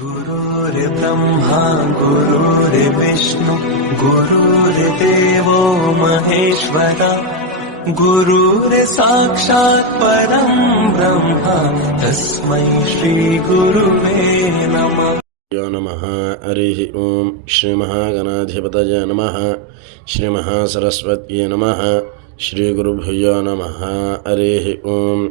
गुरुर्ब्रह्मा गुरुर्विष्णु गुरुर्देवो महेश्वरा गुरुर्साक्षात् परं ब्रह्म तस्मै श्रीगुरुवे नमः। यो नमः। हरिः ओं। श्रीमहागणाधिपतये नमः। श्रीमहासरस्वत्यै नमः। श्रीगुरुभ्यो नमः। हरिः ओं।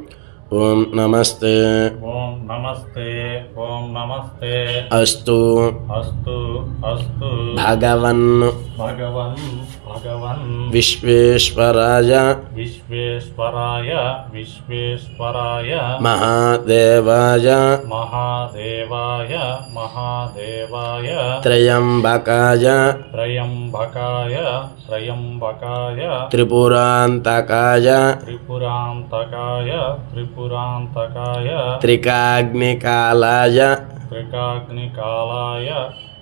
ओं नमस्ते। ओम नमस्ते। ओम नमस्ते। अस्तु अस्तु अस्तु भगवन् भगवन् भगवन् विश्वेश्वराय विश्वेश्वराय विश्वेश्वराय महादेवाय महादेवाय महादेवाय त्र्यम्बकाय त्रयंबकाय त्रयंबकाय त्रिपुरान्तकाय त्रिपुरांतकाय त्रिपुरांतकाय त्रिकाग्निकालाय त्रिकाग्निकालाय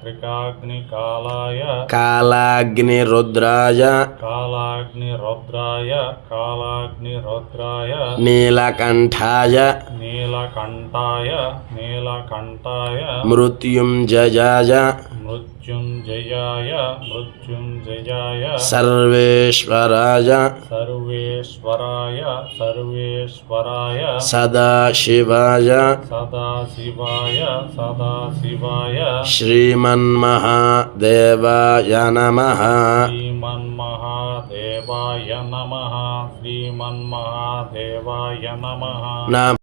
त्रिकाग्निकालाय कालाग्निरुद्राय कालाग्निरुद्राय कालाग्निरुद्राय नीलकण्ठाय नीलकण्ठाय नीलकण्ठाय मृत्युञ्जयाय मृत्युञ्जयाय मृत्युञ्जयाय सर्वेश्वराय सर्वेश्वराय सर्वेश्वराय सदाशिवाय सदाशिवाय सदाशिवाय श्रीमन्महादेवाय नमः। श्रीमन्महादेवाय नमः। श्रीमन्महादेवाय नमः। नमः।